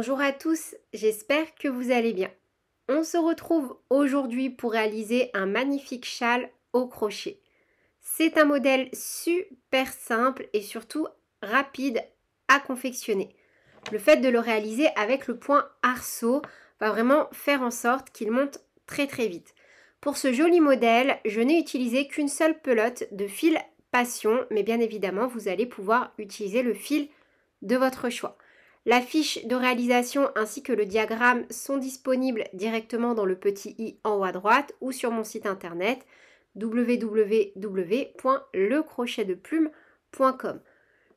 Bonjour à tous, j'espère que vous allez bien. On se retrouve aujourd'hui pour réaliser un magnifique châle au crochet. C'est un modèle super simple et surtout rapide à confectionner. Le fait de le réaliser avec le point arceau va vraiment faire en sorte qu'il monte très vite. Pour ce joli modèle, je n'ai utilisé qu'une seule pelote de fil passion, mais bien évidemment, vous allez pouvoir utiliser le fil de votre choix. La fiche de réalisation ainsi que le diagramme sont disponibles directement dans le petit i en haut à droite ou sur mon site internet www.lecrochetdeplume.com.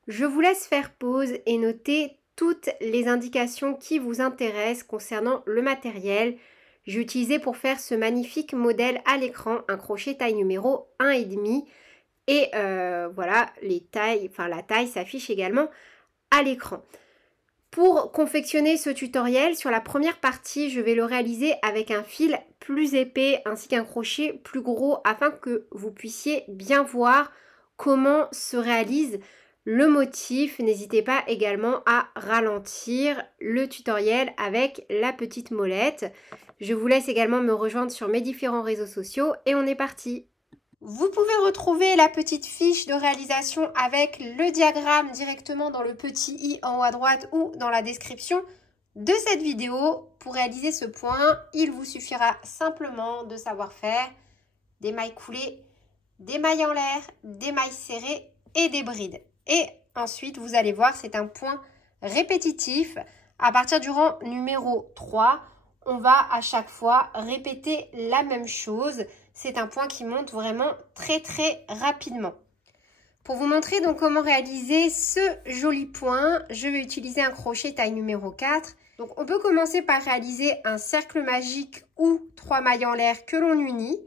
Je vous laisse faire pause et noter toutes les indications qui vous intéressent concernant le matériel. J'ai utilisé pour faire ce magnifique modèle à l'écran un crochet taille numéro 1,5 et voilà, la taille s'affiche également à l'écran. Pour confectionner ce tutoriel, sur la première partie, je vais le réaliser avec un fil plus épais ainsi qu'un crochet plus gros afin que vous puissiez bien voir comment se réalise le motif. N'hésitez pas également à ralentir le tutoriel avec la petite molette. Je vous laisse également me rejoindre sur mes différents réseaux sociaux et on est parti. Vous pouvez retrouver la petite fiche de réalisation avec le diagramme directement dans le petit i en haut à droite ou dans la description de cette vidéo. Pour réaliser ce point, il vous suffira simplement de savoir faire des mailles coulées, des mailles en l'air, des mailles serrées et des brides. Et ensuite, vous allez voir, c'est un point répétitif. À partir du rang numéro 3, on va à chaque fois répéter la même chose. C'est un point qui monte vraiment très rapidement. Pour vous montrer donc comment réaliser ce joli point, je vais utiliser un crochet taille numéro 4. Donc on peut commencer par réaliser un cercle magique ou 3 mailles en l'air que l'on unit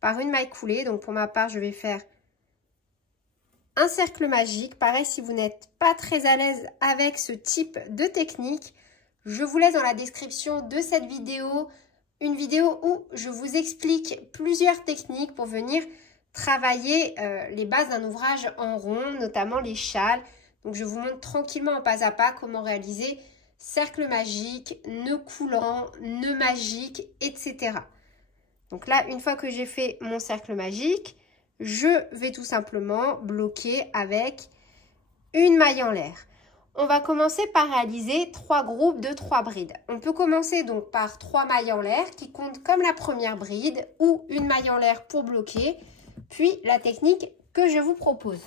par une maille coulée. Donc pour ma part, je vais faire un cercle magique. Pareil, si vous n'êtes pas très à l'aise avec ce type de technique, je vous laisse dans la description de cette vidéo une vidéo où je vous explique plusieurs techniques pour venir travailler les bases d'un ouvrage en rond, notamment les châles. Donc je vous montre tranquillement en pas à pas comment réaliser cercle magique, nœud coulant, nœud magique, etc. Donc là, une fois que j'ai fait mon cercle magique, je vais tout simplement bloquer avec une maille en l'air. On va commencer par réaliser 3 groupes de 3 brides. On peut commencer donc par 3 mailles en l'air qui comptent comme la première bride ou une maille en l'air pour bloquer, puis la technique que je vous propose.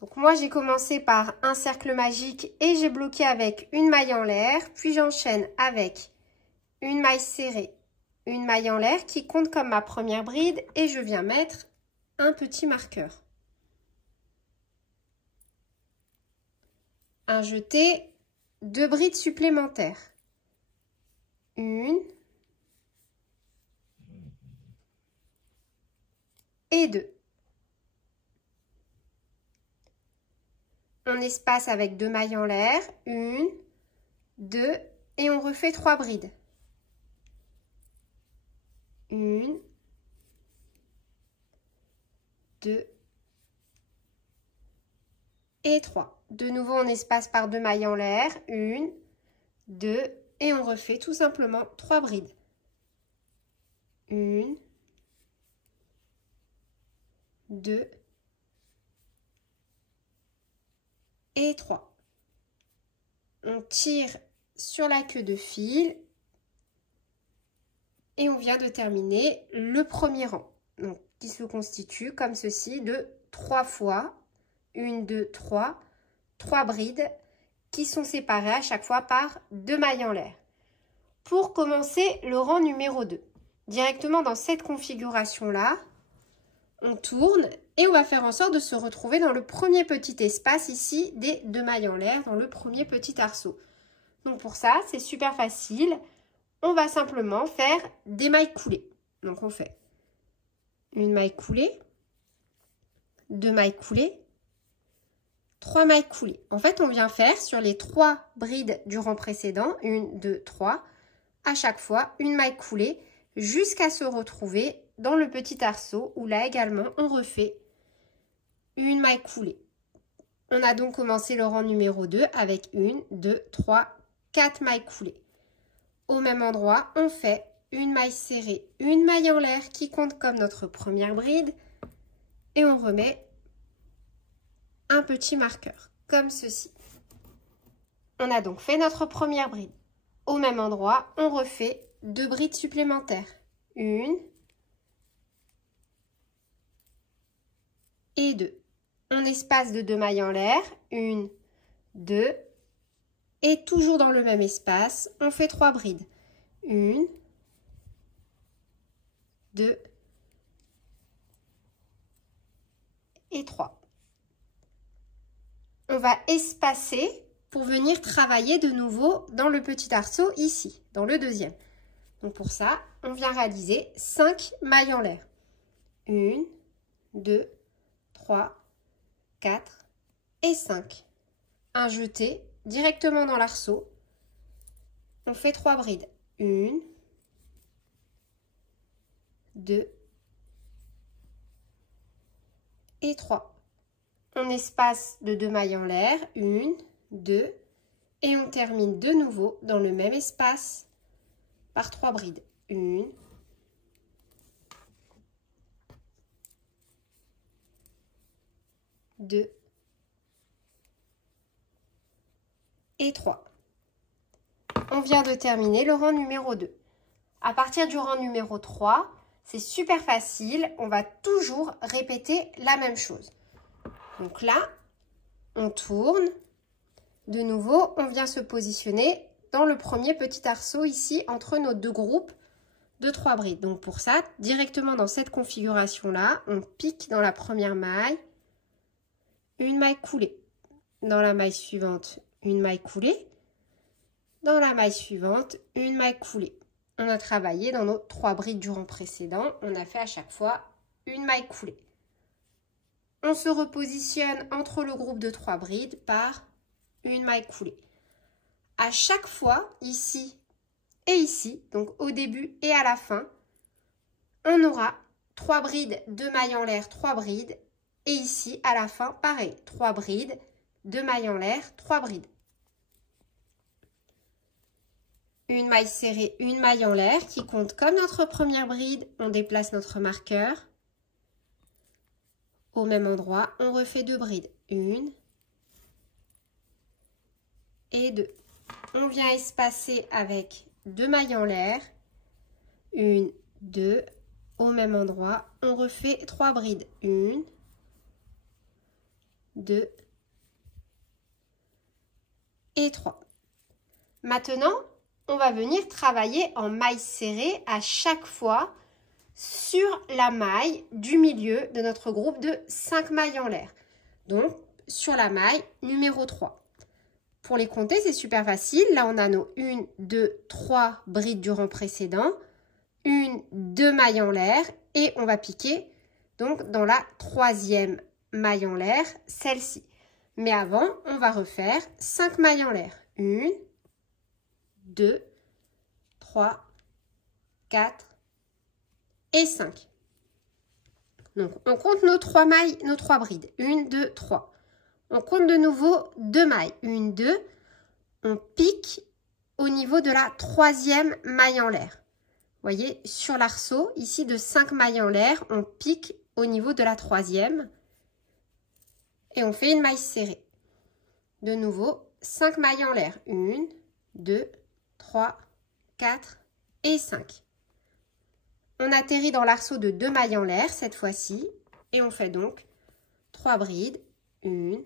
Donc moi j'ai commencé par un cercle magique et j'ai bloqué avec une maille en l'air, puis j'enchaîne avec une maille serrée, une maille en l'air qui compte comme ma première bride et je viens mettre un petit marqueur. Un jeté, 2 brides supplémentaires. Une et 2. On espace avec 2 mailles en l'air. 1, 2 et on refait 3 brides. 1, 2 et 3. De nouveau, on espace par 2 mailles en l'air. 1, 2 et on refait tout simplement 3 brides. 1, 2 et 3. On tire sur la queue de fil et on vient de terminer le premier rang. Donc, qui se constitue comme ceci de 3 fois 1, 2, 3 brides qui sont séparées à chaque fois par 2 mailles en l'air. Pour commencer le rang numéro 2, directement dans cette configuration-là, on tourne et on va faire en sorte de se retrouver dans le premier petit espace ici des 2 mailles en l'air, dans le premier petit arceau. Donc pour ça, c'est super facile. On va simplement faire des mailles coulées. Donc on fait une maille coulée, 2 mailles coulées, 3 mailles coulées. En fait, on vient faire sur les 3 brides du rang précédent, 1, 2, 3, à chaque fois une maille coulée jusqu'à se retrouver dans le petit arceau où là également on refait une maille coulée. On a donc commencé le rang numéro 2 avec 1, 2, 3, 4 mailles coulées. Au même endroit, on fait une maille serrée, une maille en l'air qui compte comme notre première bride. Et on remet un petit marqueur, comme ceci. On a donc fait notre première bride. Au même endroit, on refait 2 brides supplémentaires. Une et 2. On espace de 2 mailles en l'air. 1, 2. Et toujours dans le même espace, on fait 3 brides. 1, 2 et 3. On va espacer pour venir travailler de nouveau dans le petit arceau ici, dans le deuxième. Donc pour ça, on vient réaliser 5 mailles en l'air. 1, 2, 3, 4 et 5. Un jeté directement dans l'arceau. On fait 3 brides. 1, 2 et 3. On espace de 2 mailles en l'air. 1, 2 et on termine de nouveau dans le même espace par 3 brides. 1, 2 et 3. On vient de terminer le rang numéro 2. À partir du rang numéro 3, c'est super facile, on va toujours répéter la même chose. Donc là, on tourne. De nouveau, on vient se positionner dans le premier petit arceau ici entre nos 2 groupes de 3 brides. Donc pour ça, directement dans cette configuration-là, on pique dans la première maille, une maille coulée. Dans la maille suivante, une maille coulée. Dans la maille suivante, une maille coulée. On a travaillé dans nos 3 brides du rang précédent. On a fait à chaque fois une maille coulée. On se repositionne entre le groupe de 3 brides par une maille coulée. À chaque fois, ici et ici, donc au début et à la fin, on aura 3 brides, 2 mailles en l'air, 3 brides. Et ici, à la fin, pareil, 3 brides, 2 mailles en l'air, 3 brides. Une maille serrée, une maille en l'air qui compte comme notre première bride. On déplace notre marqueur. Au même endroit, on refait 2 brides. 1 et 2. On vient espacer avec 2 mailles en l'air. 1, 2. Au même endroit, on refait 3 brides. 1, 2 et 3. Maintenant, on va venir travailler en maille serrée à chaque fois sur la maille du milieu de notre groupe de 5 mailles en l'air. Donc, sur la maille numéro 3. Pour les compter, c'est super facile. Là, on a nos 1, 2, 3 brides du rang précédent. 1, 2 mailles en l'air. Et on va piquer donc dans la 3e maille en l'air, celle-ci. Mais avant, on va refaire 5 mailles en l'air. 1, 2, 3, 4 et 5. Donc, on compte nos 3 mailles, nos 3 brides. 1, 2, 3. On compte de nouveau 2 mailles. 1, 2. On pique au niveau de la 3e maille en l'air. Vous voyez, sur l'arceau, ici de 5 mailles en l'air, on pique au niveau de la 3e. Et on fait une maille serrée. De nouveau, 5 mailles en l'air. 1, 2, 3, 4 et 5. On atterrit dans l'arceau de 2 mailles en l'air cette fois-ci. Et on fait donc 3 brides. 1,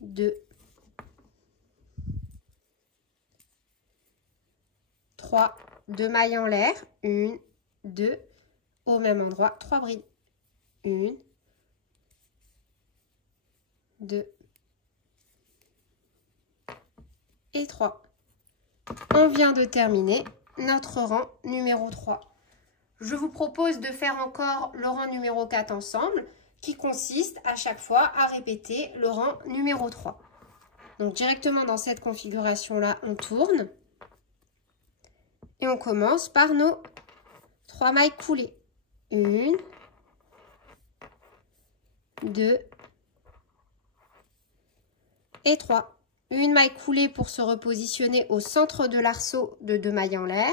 2, 3, 2 mailles en l'air. 1, 2, au même endroit, 3 brides. 1, 2 et 3. On vient de terminer notre rang numéro 3. Je vous propose de faire encore le rang numéro 4 ensemble, qui consiste à chaque fois à répéter le rang numéro 3. Donc directement dans cette configuration-là, on tourne. Et on commence par nos 3 mailles coulées. 1, 2 et 3. une maille coulée pour se repositionner au centre de l'arceau de 2 mailles en l'air.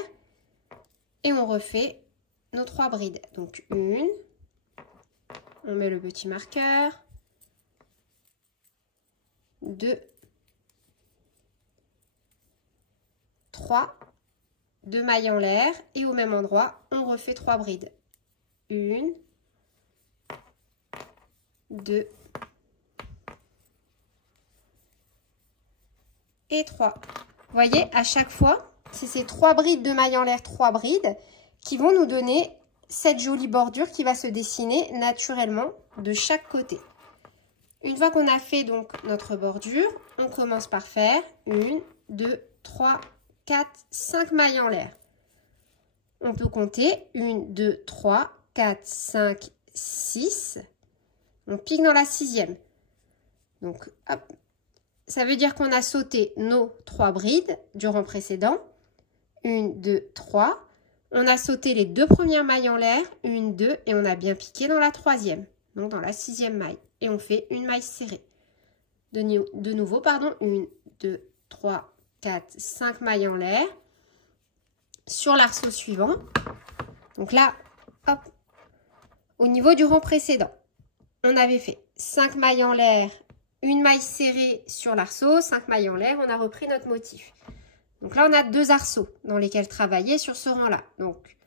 Et on refait nos 3 brides. Donc une, on met le petit marqueur, 2, 3, 2 mailles en l'air et au même endroit, on refait 3 brides. 1, 2 et 3. Vous voyez, à chaque fois, c'est ces 3 brides de mailles en l'air, 3 brides, qui vont nous donner cette jolie bordure qui va se dessiner naturellement de chaque côté. Une fois qu'on a fait donc notre bordure, on commence par faire 1, 2, 3, 4, 5 mailles en l'air. On peut compter 1, 2, 3, 4, 5, 6. On pique dans la 6e. Donc, hop. Ça veut dire qu'on a sauté nos 3 brides du rang précédent. 1, 2, 3. On a sauté les 2 premières mailles en l'air. 1, 2. Et on a bien piqué dans la 3e. Donc, dans la 6e maille. Et on fait une maille serrée. De nouveau, pardon. 1, 2, 3, 4, 5 mailles en l'air. Sur l'arceau suivant. Donc là, hop. Au niveau du rang précédent, on avait fait 5 mailles en l'air, une maille serrée sur l'arceau, 5 mailles en l'air, on a repris notre motif. Donc là, on a 2 arceaux dans lesquels travailler sur ce rang-là. Donc,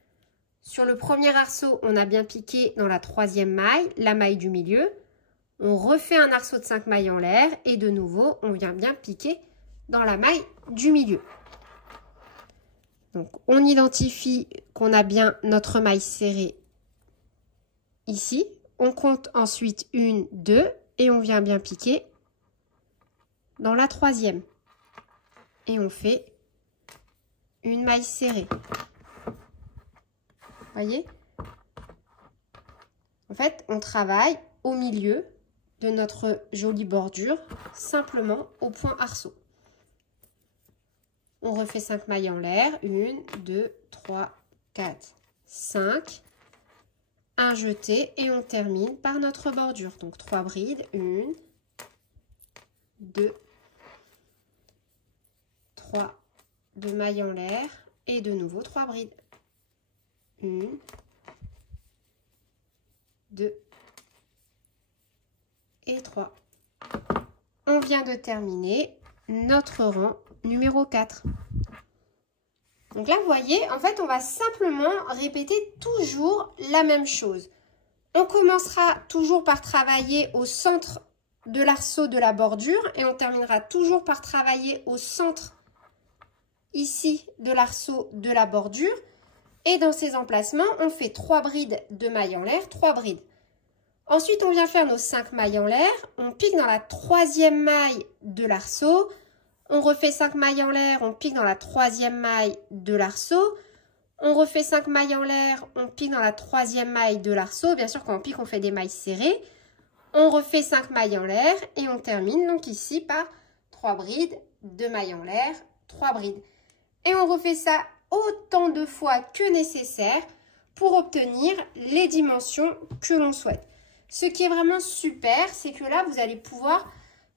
sur le premier arceau, on a bien piqué dans la 3e maille, la maille du milieu. On refait un arceau de 5 mailles en l'air et de nouveau, on vient bien piquer dans la maille du milieu. Donc, on identifie qu'on a bien notre maille serrée ici. On compte ensuite 1, 2 et on vient bien piquer dans la 3e. Et on fait une maille serrée. Voyez? En fait, on travaille au milieu de notre jolie bordure, simplement au point arceau. On refait 5 mailles en l'air. 1, 2, 3, 4, 5. Un jeté et on termine par notre bordure. Donc 3 brides. 1, 2, 3, 2 mailles en l'air et de nouveau 3 brides. 1, 2 et 3. On vient de terminer notre rang numéro 4. Donc là, vous voyez, en fait, on va simplement répéter toujours la même chose. On commencera toujours par travailler au centre de l'arceau de la bordure et on terminera toujours par travailler au centre ici de l'arceau de la bordure. Et dans ces emplacements, on fait 3 brides de mailles en l'air, 3 brides. Ensuite, on vient faire nos 5 mailles en l'air. On pique dans la 3e maille de l'arceau. On refait 5 mailles en l'air, on pique dans la 3e maille de l'arceau. On refait 5 mailles en l'air, on pique dans la 3e maille de l'arceau. Bien sûr, quand on pique, on fait des mailles serrées. On refait 5 mailles en l'air et on termine donc ici par 3 brides, 2 mailles en l'air, 3 brides. Et on refait ça autant de fois que nécessaire pour obtenir les dimensions que l'on souhaite. Ce qui est vraiment super, c'est que là, vous allez pouvoir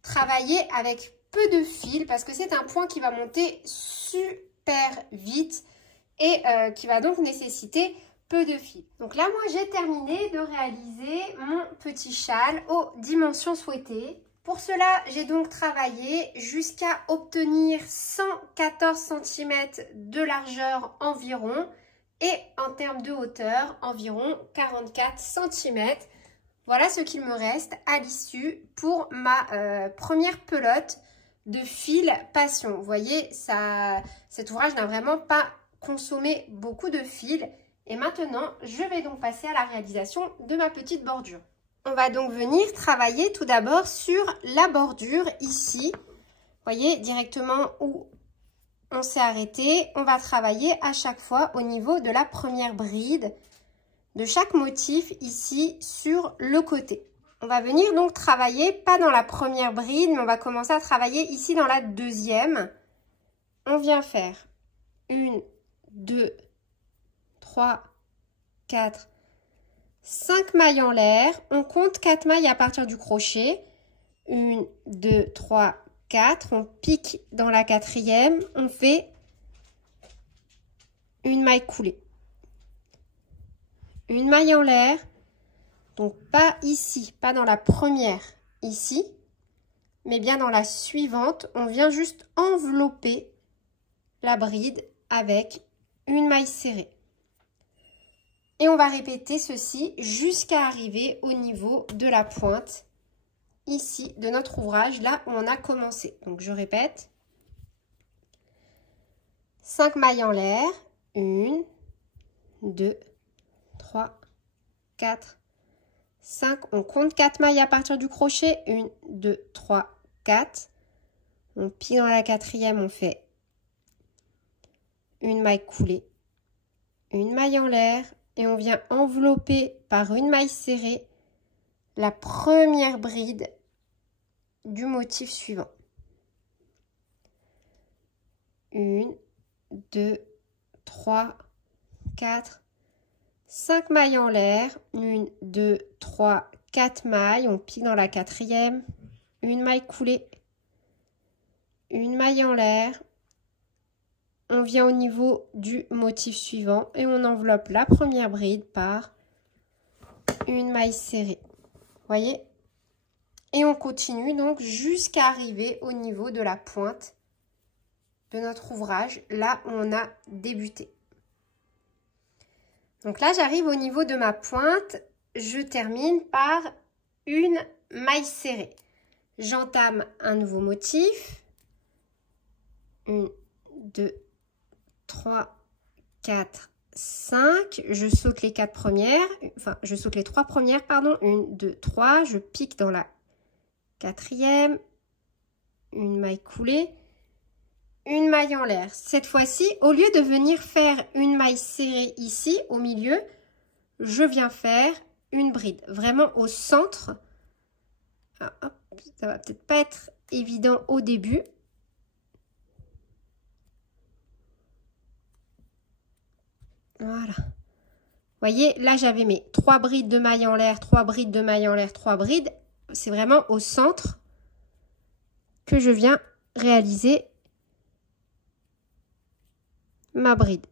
travailler avec peu de fil parce que c'est un point qui va monter super vite et qui va donc nécessiter peu de fil. Donc là, moi, j'ai terminé de réaliser mon petit châle aux dimensions souhaitées. Pour cela, j'ai donc travaillé jusqu'à obtenir 114 cm de largeur environ et en termes de hauteur, environ 44 cm. Voilà ce qu'il me reste à l'issue pour ma première pelote de fil passion. Vous voyez, cet ouvrage n'a vraiment pas consommé beaucoup de fil. Et maintenant, je vais donc passer à la réalisation de ma petite bordure. On va donc venir travailler tout d'abord sur la bordure ici. Vous voyez, directement où on s'est arrêté, on va travailler à chaque fois au niveau de la première bride de chaque motif ici sur le côté. On va venir donc travailler, pas dans la première bride, mais on va commencer à travailler ici dans la 2e. On vient faire 1, 2, 3, 4, 5 mailles en l'air. On compte 4 mailles à partir du crochet. 1, 2, 3, 4, on pique dans la quatrième, on fait une maille coulée. Une maille en l'air, donc pas ici, pas dans la première, ici, mais bien dans la suivante, on vient juste envelopper la bride avec une maille serrée. Et on va répéter ceci jusqu'à arriver au niveau de la pointe, ici, de notre ouvrage, là où on a commencé. Donc, je répète. 5 mailles en l'air. 1, 2, 3, 4, 5. On compte 4 mailles à partir du crochet. 1, 2, 3, 4. On pique dans la quatrième, on fait une maille coulée, une maille en l'air. Et on vient envelopper par une maille serrée la première bride du motif suivant. 1, 2, 3, 4, 5 mailles en l'air. 1, 2, 3, 4 mailles. On pique dans la quatrième. Une maille coulée. Une maille en l'air. On vient au niveau du motif suivant et on enveloppe la première bride par une maille serrée. Voyez? Et on continue donc jusqu'à arriver au niveau de la pointe de notre ouvrage, là où on a débuté. Donc là, j'arrive au niveau de ma pointe. Je termine par une maille serrée. J'entame un nouveau motif. 1, 2, 3, 4, 5. Je saute les 4 premières. Enfin, je saute les 3 premières, pardon. 1, 2, 3. Je pique dans la quatrième. Une maille coulée. Une maille en l'air. Cette fois-ci, au lieu de venir faire une maille serrée ici, au milieu, je viens faire une bride. Vraiment au centre. Ah, hop, ça va peut-être pas être évident au début. Voilà. Vous voyez, là, j'avais mes 3 brides de maille en l'air, 3 brides de maille en l'air, 3 brides. C'est vraiment au centre que je viens réaliser ma bride.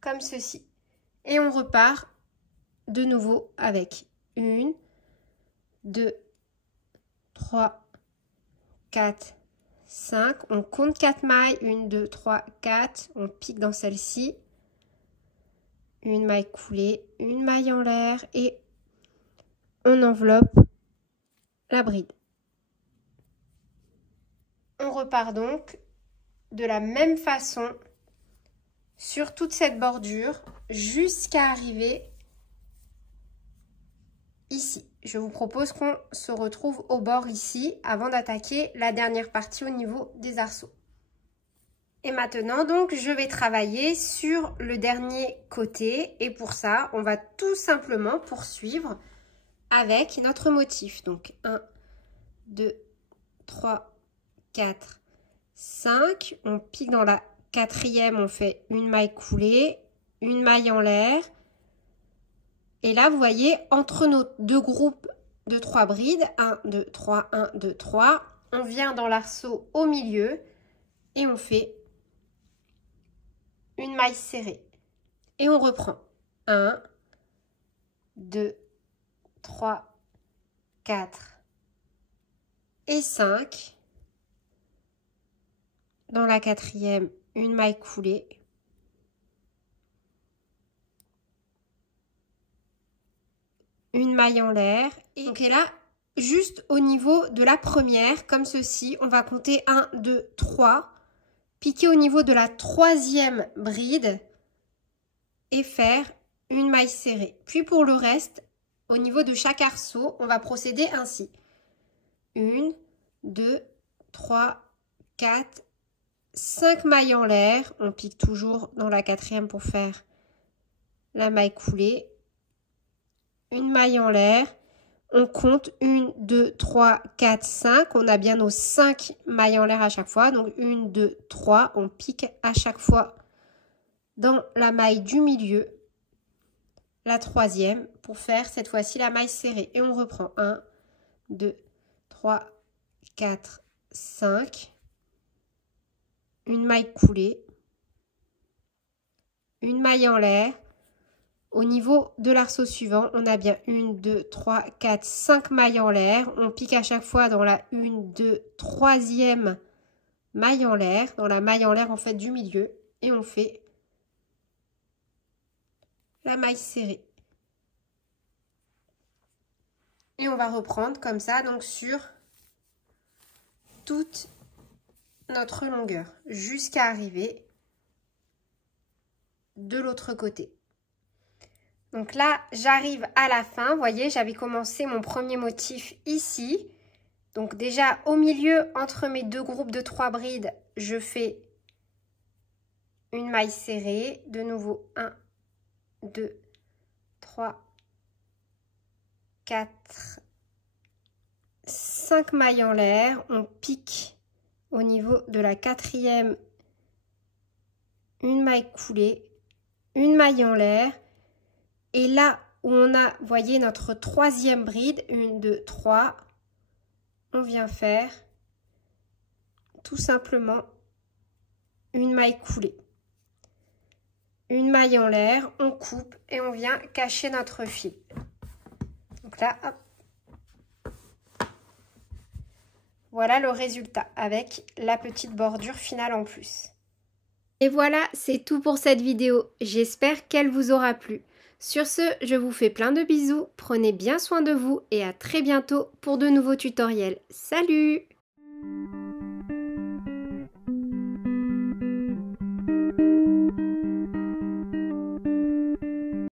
Comme ceci. Et on repart de nouveau avec 1, 2, 3, 4, 5. On compte 4 mailles. 1, 2, 3, 4. On pique dans celle-ci. Une maille coulée, une maille en l'air et on enveloppe la bride. On repart donc de la même façon sur toute cette bordure jusqu'à arriver ici. Je vous propose qu'on se retrouve au bord ici avant d'attaquer la dernière partie au niveau des arceaux. Et maintenant, donc, je vais travailler sur le dernier côté. Et pour ça, on va tout simplement poursuivre avec notre motif. Donc, 1, 2, 3, 4, 5. On pique dans la quatrième, on fait une maille coulée, une maille en l'air. Et là, vous voyez, entre nos deux groupes de 3 brides, 1, 2, 3, 1, 2, 3, on vient dans l'arceau au milieu et on fait une maille serrée. Et on reprend. 1, 2, 3, 4 et 5. Dans la quatrième, une maille coulée. Une maille en l'air. Et donc là, juste au niveau de la première, comme ceci, on va compter 1, 2, 3. Piquer au niveau de la troisième bride et faire une maille serrée. Puis pour le reste, au niveau de chaque arceau, on va procéder ainsi. 1, 2, 3, 4, 5 mailles en l'air. On pique toujours dans la quatrième pour faire la maille coulée. Une maille en l'air. On compte 1, 2, 3, 4, 5. On a bien nos 5 mailles en l'air à chaque fois. Donc 1, 2, 3. On pique à chaque fois dans la maille du milieu. La troisième pour faire cette fois-ci la maille serrée. Et on reprend 1, 2, 3, 4, 5. Une maille coulée. Une maille en l'air. Au niveau de l'arceau suivant, on a bien 1, 2, 3, 4, 5 mailles en l'air. On pique à chaque fois dans la 1, 2, 3e maille en l'air. Dans la maille en l'air, en fait, du milieu. Et on fait la maille serrée. Et on va reprendre comme ça, donc sur toute notre longueur, jusqu'à arriver de l'autre côté. Donc là, j'arrive à la fin. Vous voyez, j'avais commencé mon premier motif ici. Donc déjà, au milieu, entre mes deux groupes de 3 brides, je fais une maille serrée. De nouveau, 1, 2, 3, 4, 5 mailles en l'air. On pique au niveau de la 4e, une maille coulée, une maille en l'air. Et là où on a, vous voyez, notre 3e bride, 1, 2, 3, on vient faire tout simplement une maille coulée. Une maille en l'air, on coupe et on vient cacher notre fil. Donc là, hop. Voilà le résultat avec la petite bordure finale en plus. Et voilà, c'est tout pour cette vidéo. J'espère qu'elle vous aura plu. Sur ce, je vous fais plein de bisous, prenez bien soin de vous et à très bientôt pour de nouveaux tutoriels. Salut!